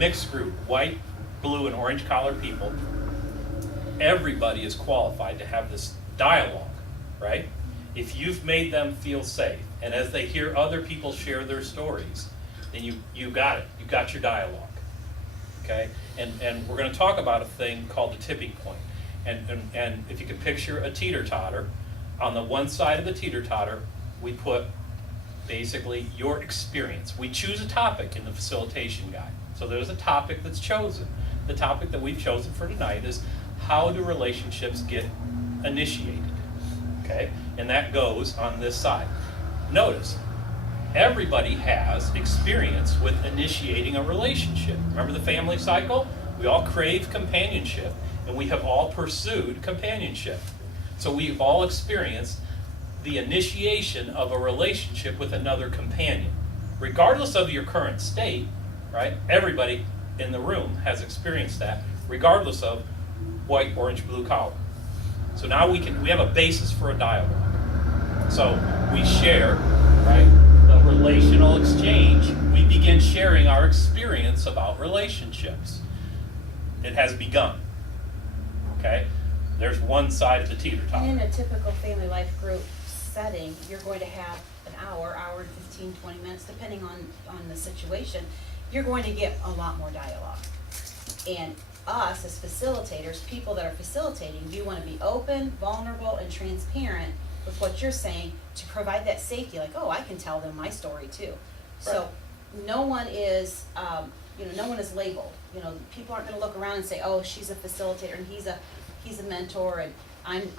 mixed group, white, blue, and orange collar people, everybody is qualified to have this dialogue, right? If you've made them feel safe, and as they hear other people share their stories, then you got it. You got your dialogue, okay? And we're going to talk about a thing called the tipping point. And if you can picture a teeter-totter, on the one side of the teeter-totter, we put basically your experience. We choose a topic in the facilitation guide. So there's a topic that's chosen. The topic that we've chosen for tonight is how do relationships get initiated, okay? And that goes on this side. Notice, everybody has experience with initiating a relationship. Remember the family cycle? We all crave companionship, and we have all pursued companionship. So we've all experienced the initiation of a relationship with another companion. Regardless of your current state, right? Everybody in the room has experienced that, regardless of white, orange, blue collar. So now we have a basis for a dialogue. So we share, right, the relational exchange. We begin sharing our experience about relationships. It has begun, okay? There's one side of the teeter-totter. And in a typical family life group setting, you're going to have an hour and 15, 20 minutes, depending on the situation. You're going to get a lot more dialogue. And us as facilitators, people that are facilitating, you want to be open, vulnerable, and transparent with what you're saying to provide that safety, like, oh, I can tell them my story too. So no one is, no one is labeled. People aren't going to look around and say, oh, she's a facilitator and he's a mentor and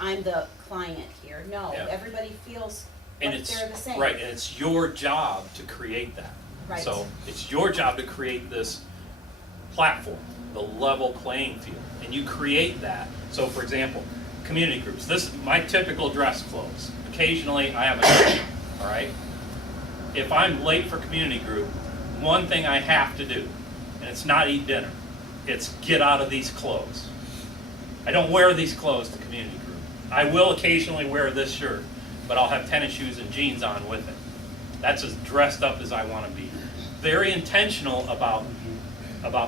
I'm the client here. No, Yeah. Everybody feels And like they're the same. right, and it's your job to create that. Right. So it's your job to create this platform, the level playing field, and you create that. So for example, community groups. This is my typical dress clothes. Occasionally I have a shirt, all right? If I'm late for community group, one thing I have to do, and it's not eat dinner, it's get out of these clothes. I don't wear these clothes to community group. I will occasionally wear this shirt, but I'll have tennis shoes and jeans on with it. That's as dressed up as I want to be. Very intentional about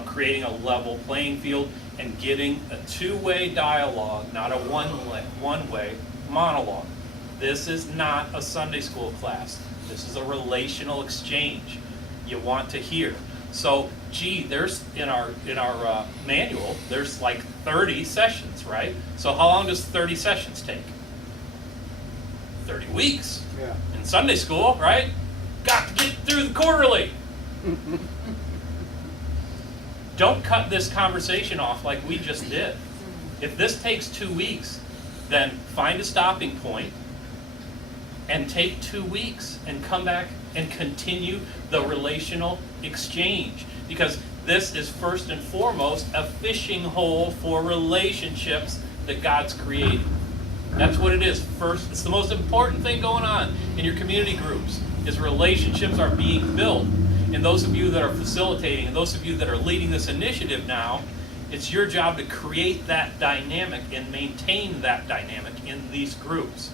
creating a level playing field and getting a two-way dialogue, not a one-way monologue. This is not a Sunday school class. This is a relational exchange. You want to hear. So, there's in our manual, there's like 30 sessions, right? So how long does 30 sessions take? 30 weeks. Yeah. In Sunday school, right? Got to get through the quarterly. Don't cut this conversation off like we just did. If this takes 2 weeks, then find a stopping point and take 2 weeks and come back and continue the relational exchange. Because this is first and foremost a fishing hole for relationships that God's created. That's what it is first. It's the most important thing going on in your community groups is relationships are being built. And those of you that are facilitating and those of you that are leading this initiative now, it's your job to create that dynamic and maintain that dynamic in these groups.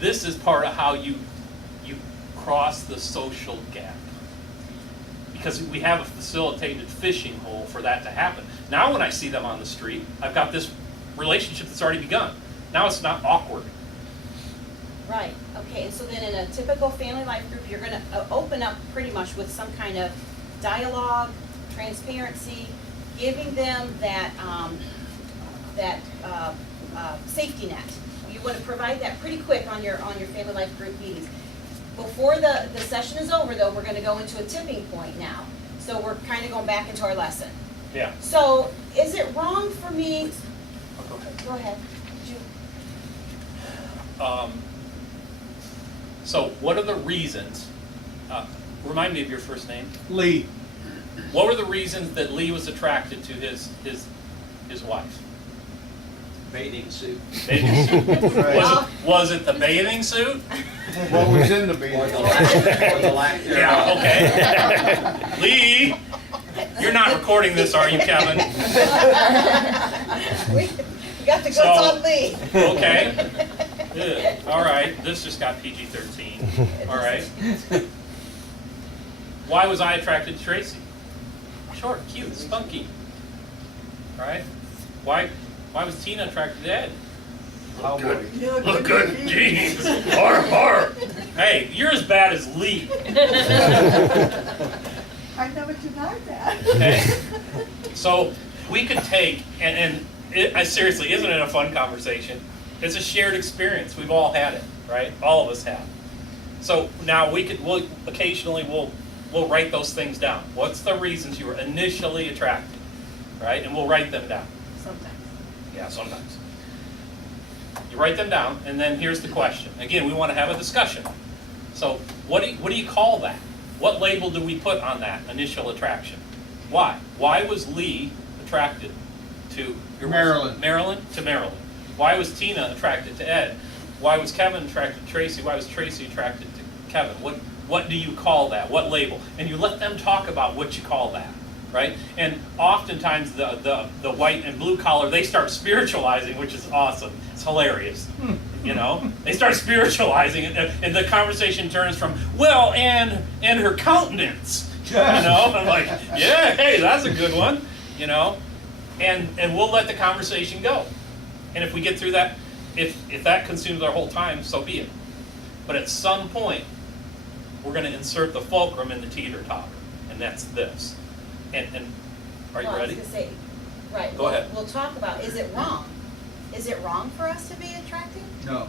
This is part of how you cross the social gap. Because we have a facilitated fishing hole for that to happen. Now when I see them on the street, I've got this relationship that's already begun. Now it's not awkward. Right, okay, and so then in a typical family life group, you're gonna open up pretty much with some kind of dialogue, transparency, giving them that, safety net. You wanna provide that pretty quick on your family life group meetings. Before the session is over though, we're gonna go into a tipping point now. So we're kinda going back into our lesson. Yeah. So is it wrong for me, Oh, go ahead. go ahead. Did you- So what are the reasons, remind me of your first name? Lee. What were the reasons that Lee was attracted to his wife? Bathing suit. Bathing suit? Right. Was it the bathing suit? What was in the Or beginning? the lack thereof. Yeah, okay. Lee, you're not recording this, are you, Kevin? We got the goods So- on Lee. Okay. Good. All right. This just got PG-13. All right. Why was I attracted to Tracy? short, cute, spunky. Right? Why was Tina attracted to Ed? Cowboy. Look good in jeans. Har. Hey, you're as bad as Lee. I never denied that. Okay? So we could take, I seriously, isn't it a fun conversation? It's a shared experience. We've all had it, right? All of us have. So now we'll occasionally write those things down. What's the reasons you were initially attracted, right? And we'll write them down. Sometimes. Yeah, sometimes. You write them down, and then here's the question. Again, we want to have a discussion. So what do you call that? What label do we put on that initial attraction? Why? Why was Lee attracted to Marilyn. Marilyn? Why was Tina attracted to Ed? Why was Kevin attracted to Tracy? Why was Tracy attracted to Kevin? What do you call that? What label? And you let them talk about what you call that, right? And oftentimes the white and blue collar, they start spiritualizing, which is awesome. It's hilarious. You know? They start spiritualizing it, and the conversation turns from, well, and her countenance. You know? And I'm like, yeah, hey, that's a good one. You know? And we'll let the conversation go. And if we get through that, if that consumes our whole time, so be it. But at some point, we're going to insert the fulcrum in the teeter-totter, and that's this. And are you Well, I was ready? gonna say, right. Go ahead. We'll talk about, is it wrong? Is it wrong for us to be attracted? No.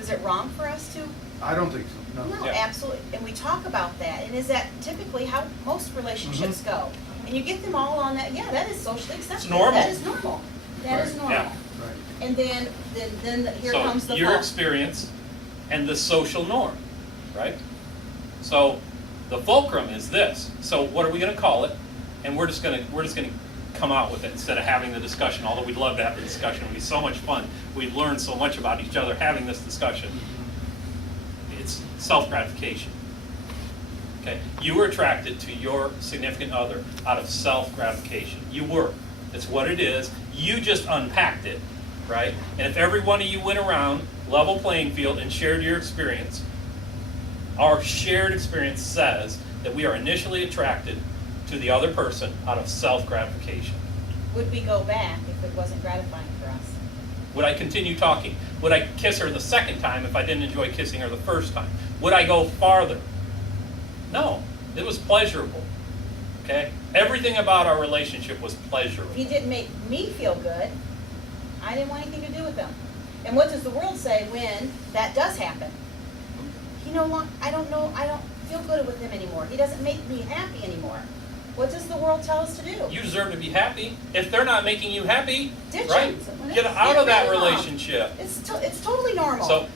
Is it wrong for us to? I don't think so, no. No, Yeah. absolutely. And we talk about that. And is that typically how most relationships go? And you get them all on that, yeah, that is socially acceptable. normal. That is normal. That is Right. normal. Yeah. Right. And then here comes the So your fault. experience and the social norm, right? So the fulcrum is this. So what are we going to call it? And we're just going to come out with it instead of having the discussion. Although we'd love to have the discussion, it'd be so much fun. We'd learn so much about each other having this discussion. It's self-gratification. Okay, you were attracted to your significant other out of self-gratification. You were. That's what it is. You just unpacked it, right? And if every one of you went around, level playing field, and shared your experience, our shared experience says that we are initially attracted to the other person out of self-gratification. Would we go back if it wasn't gratifying for us? Would I continue talking? Would I kiss her the second time if I didn't enjoy kissing her the first time? Would I go farther? No, it was pleasurable. Okay? Everything about our relationship was pleasurable. If he didn't make me feel good, I didn't want anything to do with him. And what does the world say when that does happen? I don't feel good with him anymore. He doesn't make me happy anymore. What does the world tell us to do? You deserve to be happy. If they're not making you happy, Ditch right? him. Get out of that Get rid of him. relationship. It's totally normal.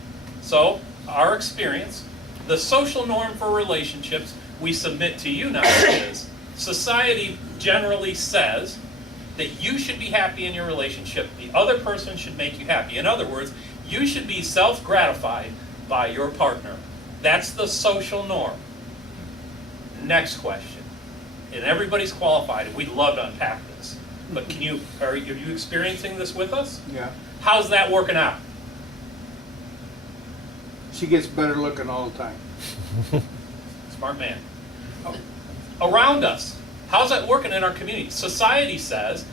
So our experience, the social norm for relationships we submit to you now is society generally says that you should be happy in your relationship. The other person should make you happy. In other words, you should be self-gratified by your partner. That's the social norm. Next question. And everybody's qualified, and we'd love to unpack this. But are you experiencing this with us? Yeah. How's that working out? She gets better looking all the time. Smart man. Around us, how's that working in our community? Society says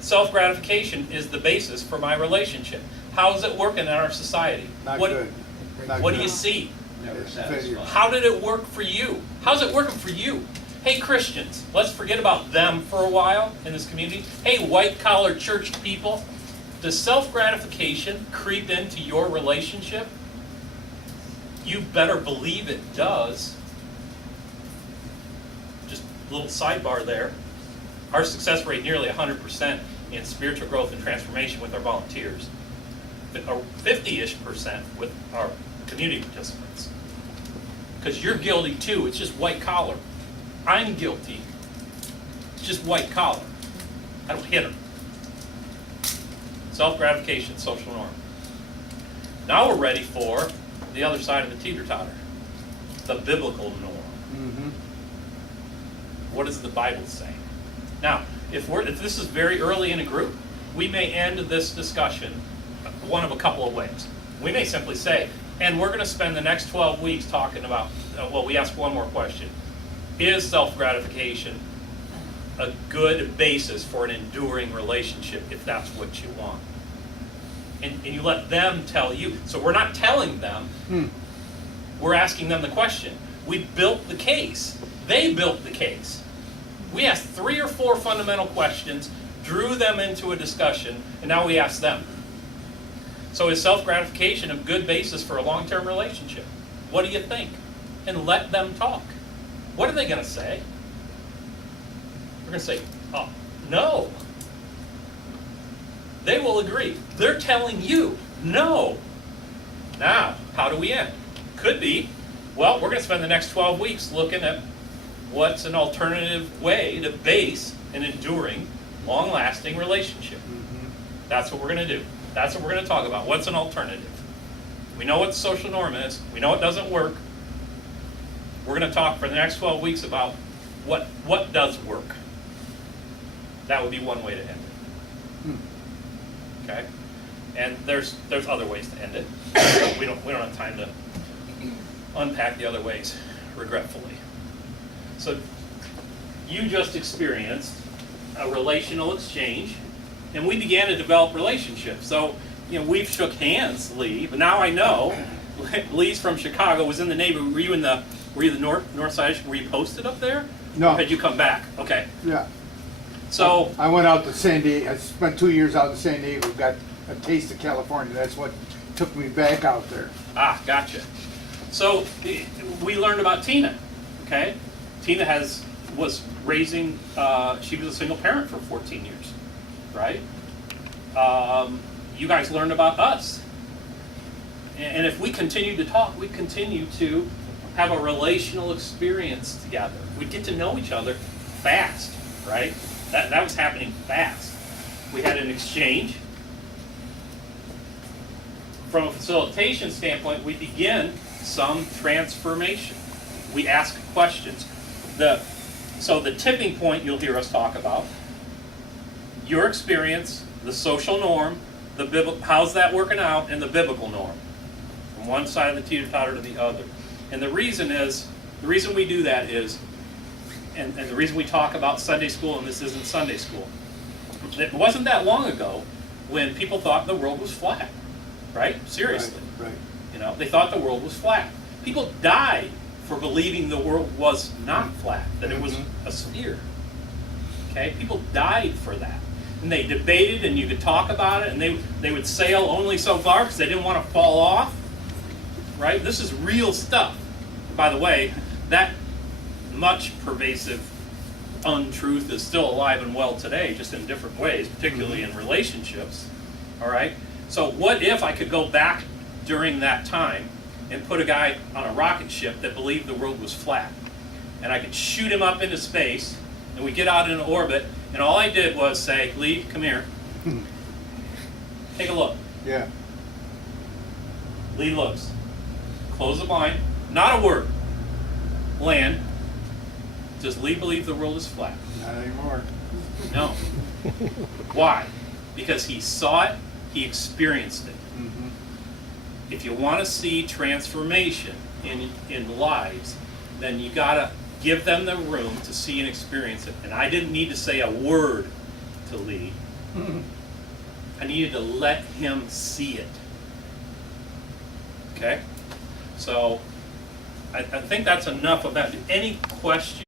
self-gratification is the basis for my relationship. How's it working in our society? Not What- good. Not What do good. you see? Never It's satisfied. failure. How did it work for you? How's it working for you? Hey, Christians, let's forget about them for a while in this community. Hey, white-collar church people, does self-gratification creep into your relationship? You better believe it does. Just a little sidebar there. Our success rate nearly 100% in spiritual growth and transformation with our volunteers. 50-ish% with our community participants. Because you're guilty too, it's just white collar. I'm guilty. It's just white collar. I don't hit them. Self-gratification, social norm. Now we're ready for the other side of the teeter-totter. The biblical norm. Mm-hmm. What does the Bible say? Now, if this is very early in a group, we may end this discussion one of a couple of ways. We may simply say, and we're going to spend the next 12 weeks talking about, we ask one more question. Is self-gratification a good basis for an enduring relationship if that's what you want. And you let them tell you. So we're not telling them, we're asking them the question. We built the case. They built the case. We asked 3 or 4 fundamental questions, drew them into a discussion, and now we ask them. So is self-gratification a good basis for a long-term relationship? What do you think? And let them talk. What are they going to say? They're going to say, oh, no. They will agree. They're telling you, no. Now, how do we end? Could be, well, we're going to spend the next 12 weeks looking at what's an alternative way to base an enduring, long-lasting relationship. That's what we're going to do. That's what we're going to talk about. What's an alternative? We know what the social norm is. We know it doesn't work. We're going to talk for the next 12 weeks about what does work. That would be one way to end it. Okay? And there's other ways to end it. We don't have time to unpack the other ways, regretfully. So you just experienced a relational exchange, and we began to develop relationships. So, we've shook hands, Lee, but now I know Lee's from Chicago, was in the neighborhood. Were you the north side? Were you posted up there? No. Or had you come back? Okay. Yeah. So I went out to San Diego. I spent 2 years out in San Diego. Got a taste of California. That's what took me back out there. gotcha. So we learned about Tina. Okay, Tina was raising. She was a single parent for 14 years, right? You guys learned about us, and if we continue to talk, we continue to have a relational experience together. We get to know each other fast, right? That was happening fast. We had an exchange. From a facilitation standpoint, we begin some transformation. We ask questions. So the tipping point you'll hear us talk about, your experience, the social norm, how's that working out, and the biblical norm. From one side of the teeter-totter to the other. And the reason we do that is, and the reason we talk about Sunday school, and this isn't Sunday school, it wasn't that long ago when people thought the world was flat, right? Seriously. Right. They thought the world was flat. People died for believing the world was not flat, that it was a sphere. Okay? People died for that. And they debated, and you could talk about it, and they would sail only so far because they didn't want to fall off. Right? This is real stuff. By the way, that much pervasive untruth is still alive and well today, just in different ways, particularly in relationships. All right? So what if I could go back during that time and put a guy on a rocket ship that believed the world was flat? And I could shoot him up into space, and we get out in orbit, and all I did was say, Lee, come here. Take a look. Yeah. Lee looks. Close the blind. Not a word. Land. Does Lee believe the world is flat? Not anymore. No. Why? Because he saw it, he experienced it. If you want to see transformation in lives, then you gotta give them the room to see and experience it. And I didn't need to say a word to Lee. I needed to let him see it. Okay? So I think that's enough of that. Any questions?